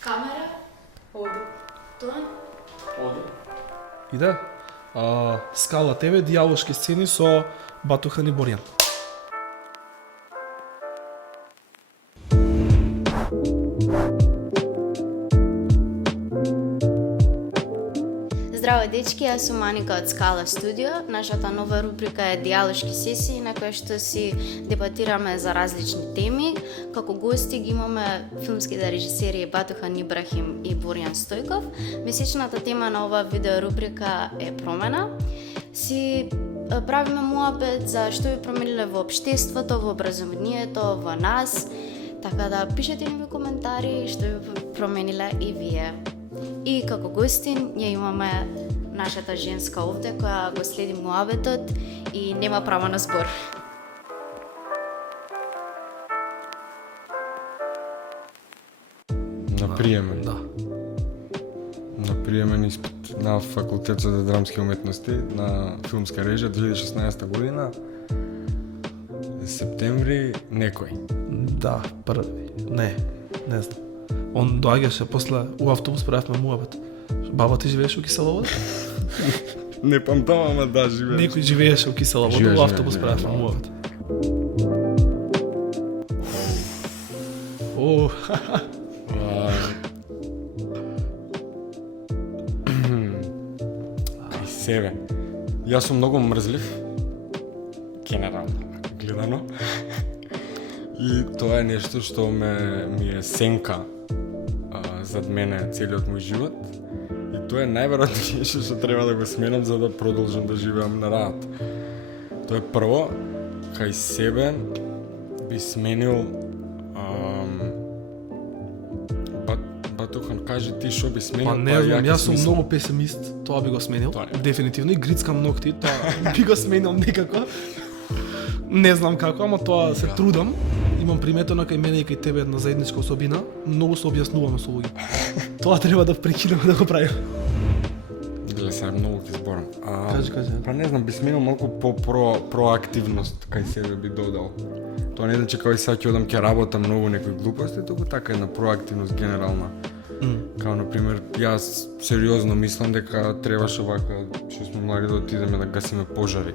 Камера, Оди. тон, Иде. Скала ТВ, дијалошки сцени со Батухан и Борјан. Здраво дечки, јас сум Маника од Скала Студио. Нашата нова рубрика е дијалошки сесии на која што си дебатираме за различни теми. Како гости ги имаме филмските режисери Батухан Ибрахим и Борјан Стојков. Месечната тема на оваа видео рубрика е промена. Си правиме муабет за што ви промениле во општеството, во образованието, во нас. Така да пишете ми коментари што ви промениле и вие. И како гостин ја имаме нашата женска овде која го следи муабетот и нема право на збор. На приемен. Да. На приемен испит на факултет за драмски уметности на филмска режија 2016 година. Септември некој. Да, први. Не знам. Он доаѓаше после у автобус правевме муабет. Баба ти живееше у Киселово? Не памтам, ама да, живееш. Некој живееше у Киселово, Живее, у автобус живее, правевме да. муабет. О, Кај себе. Јас сум многу мрзлив, генерално гледано. И тоа е нешто што ми е сенка зад мене целиот мој живот. И тоа е најверојатно нешто што треба да го сменам за да продолжам да живеам на рад. Тоа е прво, кај себе би сменил Батухан, кажи ти што би сменил, па не знам, ќе јас сум смислам. многу песимист, тоа би го сменил. Тоа не. Дефинитивно и грицкам ногти, тоа би го сменил некако. Не знам како, ама тоа се трудам. Имам приметено кај мене и кај тебе една заедничка особина, многу се објаснуваме со луѓе. Тоа треба да прекинеме да го правиме. Гледа се, многу ќе зборам. Кажи. Па не знам, би сменил малку по проактивност кај себе би додал. Тоа не значи кај сега ќе одам ќе работам многу некои глупости, туку така една проактивност генерална. Као например, јас сериозно мислам дека требаше вака што сме млади да отидеме да гасиме пожари.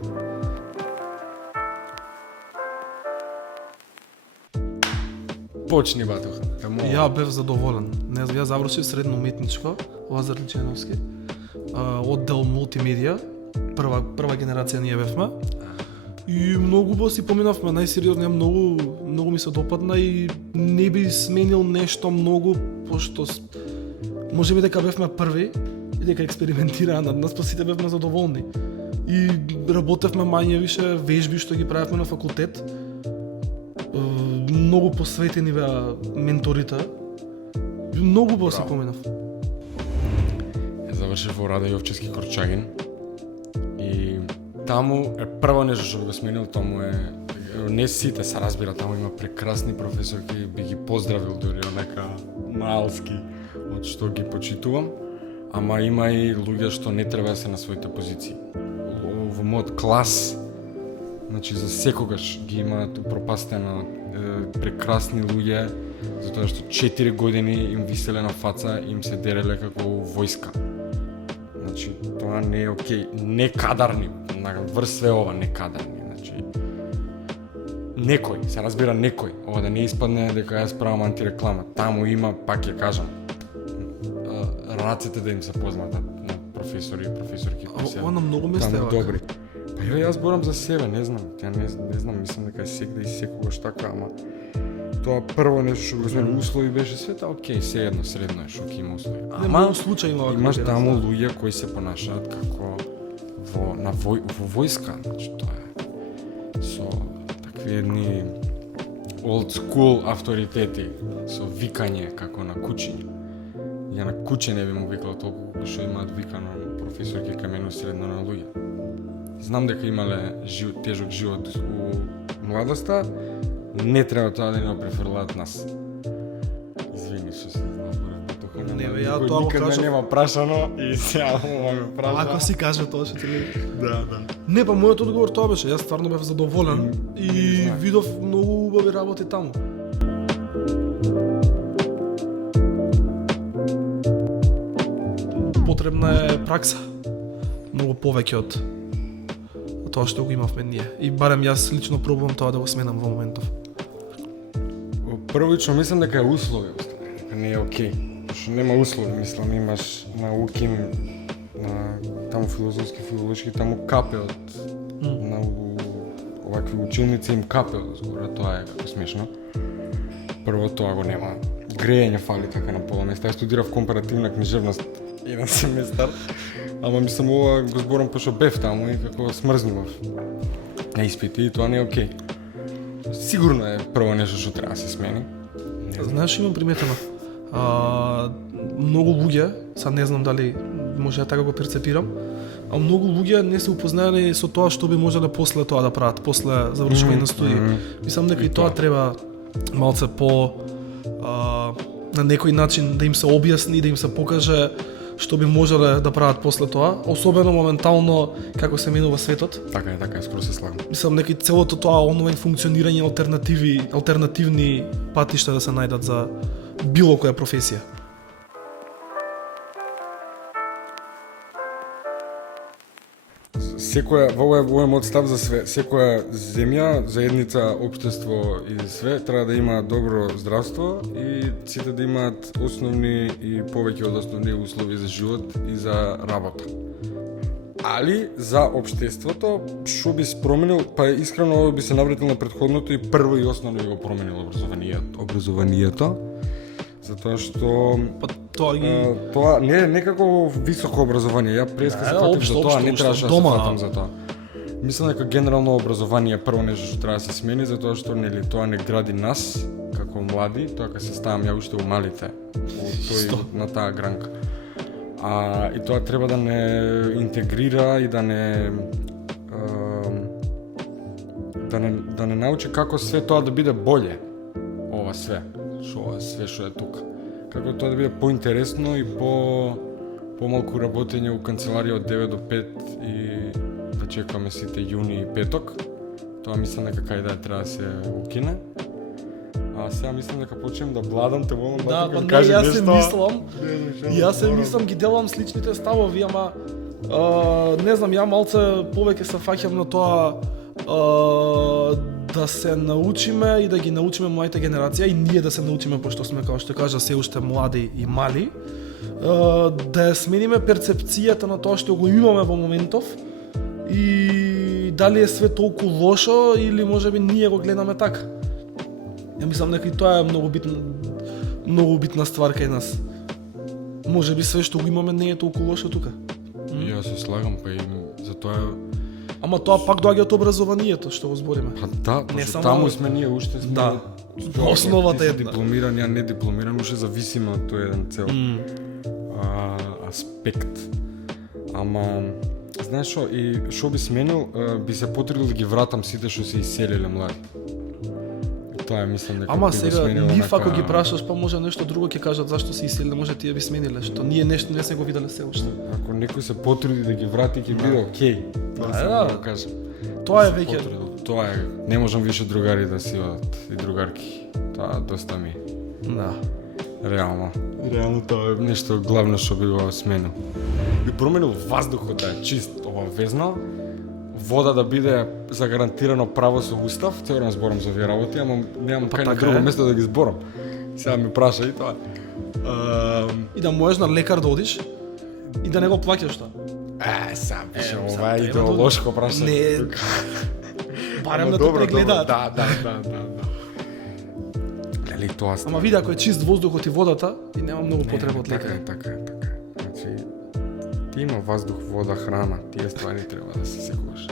Почни, Батухан. Ја бев задоволен. Не знам, ја завршив средно уметничко, Лазарниченовски, оддел мултимедија, прва генерација ние бевме. И многу си поминавме, најсериозно, многу ми се допадна и не би сменил нешто многу, пошто можеби дека бевме први и дека експериментираа над нас, па сите бевме задоволни. И работевме мање више вежби што ги правевме на факултет. Многу посветени беа менторите. Многу си поминав. Завршив во Раде Јовчевски Корчагин и таму е прво нешто што би го сменил, таму е не сите се разбира, таму има прекрасни професорки, би ги поздравил дури онека малски од што ги почитувам, ама има и луѓе што не треба да се на своите позиции. Во мојот клас, значи за секогаш ги имаат упропастено прекрасни луѓе, затоа што 4 години им виселе на фаца и им се дереле како војска. Значи, тоа не е окей. Некадарни, врз све ова, некадарни. Значи, некој, се разбира некој, ова да не испадне дека јас правам антиреклама. Таму има, пак ја кажам, рацете да им се познатат на професори и професорки кои се Ова на многу места е таму вака. добри. Па јас зборам за себе, не знам. Не знам, мислам дека е секогда и секогаш така, ама тоа прво нешто што го сменил услови беше света, окей, се едно средно е што ќе има услови. Не, многу случаи има вака. Имаш да таму разбирам. луѓе кои се понашаат како во војска, значи тоа е со такви едни old school авторитети, со викање како на кучиња. Ја на куче не би му викал толку колку што имаат викано професорки кај мене средно на луѓе. Знам дека имале тежок живот у младоста, не треба тоа да ни го префрлаат нас. Извини што се знам. Не, бе, ја тоа го Никад кажав. ме нема прашано и сега ова ме праша. Ако си каже тоа што ти не. Да. Не, па мојот одговор тоа беше. Јас стварно бев задоволен и знаеш. видов многу убави работи таму. потребна е пракса. Многу повеќе од тоа што го имавме ние. И барем јас лично пробувам тоа да го сменам во моментов. Првично мислам дека е услови, дека не е окей. Што нема услови, мислам, имаш науки на таму филолошки, таму капе од на овакви училници им капе од згора, тоа е како смешно. Прво тоа го нема. Грејење фали така на пола места. Јас студирав компаративна книжевност еден семестар, ама мислам ова го зборам пошто бев таму и како смрзнував на испити и тоа не е окей. Сигурно е прво нешто што треба да се смени. Знаеш, имам приметено. Многу луѓе, сад не знам дали може да така го перцепирам, а многу луѓе не се упознаени со тоа што би можеле после тоа да прават, после завршување на студии. Мислам дека и тоа треба малце по на некој начин да им се објасни, да им се покаже што би можеле да прават после тоа, особено моментално како се менува светот. Така е, скоро се слагам. Мислам дека целото тоа онлайн функционирање, алтернативни патишта да се најдат за било која професија. Секоја, ова е мојот став за све, секоја земја, заедница, општество и све треба да има добро здравство и сите да имаат основни и повеќе од основни услови за живот и за работа. Али за општеството што би променил, па искрено ова би се навратил на претходното и прво и основно би го променил образованието. Затоа што тоа не е некако високо образование. Ја преска се фатам за тоа, не требаше да се фатам за тоа. Мислам дека генерално образование е прво нешто што треба да се смени, затоа што нели тоа не гради нас како млади, тоа кога се ставам ја уште у малите на таа гранка. И тоа треба да не интегрира и да не научи како све тоа да биде боле. Ова све што е тука. Како тоа да биде поинтересно и помалку работење у канцеларија од 9 до 5 и да чекаме сите јуни и петок. Тоа мислам дека кај да треба да се укине. А сега мислам дека почнем да бладам, те молам да кажеш нешто. Јас се мислам ги делам сличните ставови, ама не знам, ја малце повеќе се фаќам на тоа да се научиме и да ги научиме мојата генерација и ние да се научиме, пошто сме, како што кажа, се уште млади и мали, да ја смениме перцепцијата на тоа што го имаме во моментов и дали е све толку лошо или можеби ние го гледаме така. Ја мислам дека и тоа е многу битна ствар кај нас. Можеби све што го имаме не е толку лошо тука. Јас се слагам, па и затоа. Ама тоа пак доаѓа од образованието што го збориме. Па да, таму сме ние уште сме. Да. Основата е дипломиран, ја не дипломиран, уште зависиме од тој еден цел аспект. Ама знаеш што, и што би сменил, би се потрудил да ги вратам сите што се иселиле млади. Тоа е, мислам дека. Ама сега нив ако ги прашаш, па може нешто друго ќе кажат зашто се иселиле, може тие би смениле, што ние нешто не сме го виделе се уште. Ако некој се потруди да ги врати, ќе биде окей. Да, кажам. Тоа е веќе. Тоа е, не можам више другари да си одат и другарки. Тоа доста ми. Да. Реално тоа е нешто главно што би го сменил. Би променил воздухот да е чист, обавезно. Вода да биде загарантирано право со устав, цел ден зборам за овие работи, ама немам кај на друго место да ги зборам. Сега ми праша и тоа. И да можеш на лекар да одиш и да не го плаќаш тоа. Сега пише, ова е идеолошко прашање. Не. Барем да те прегледаат. Да. Дали тоа става? Ама види ако е чист воздухот и водата, и нема многу потреба од лекар. Така е. Значи, ти има воздух, вода, храна, тие ствари треба да се секуваш.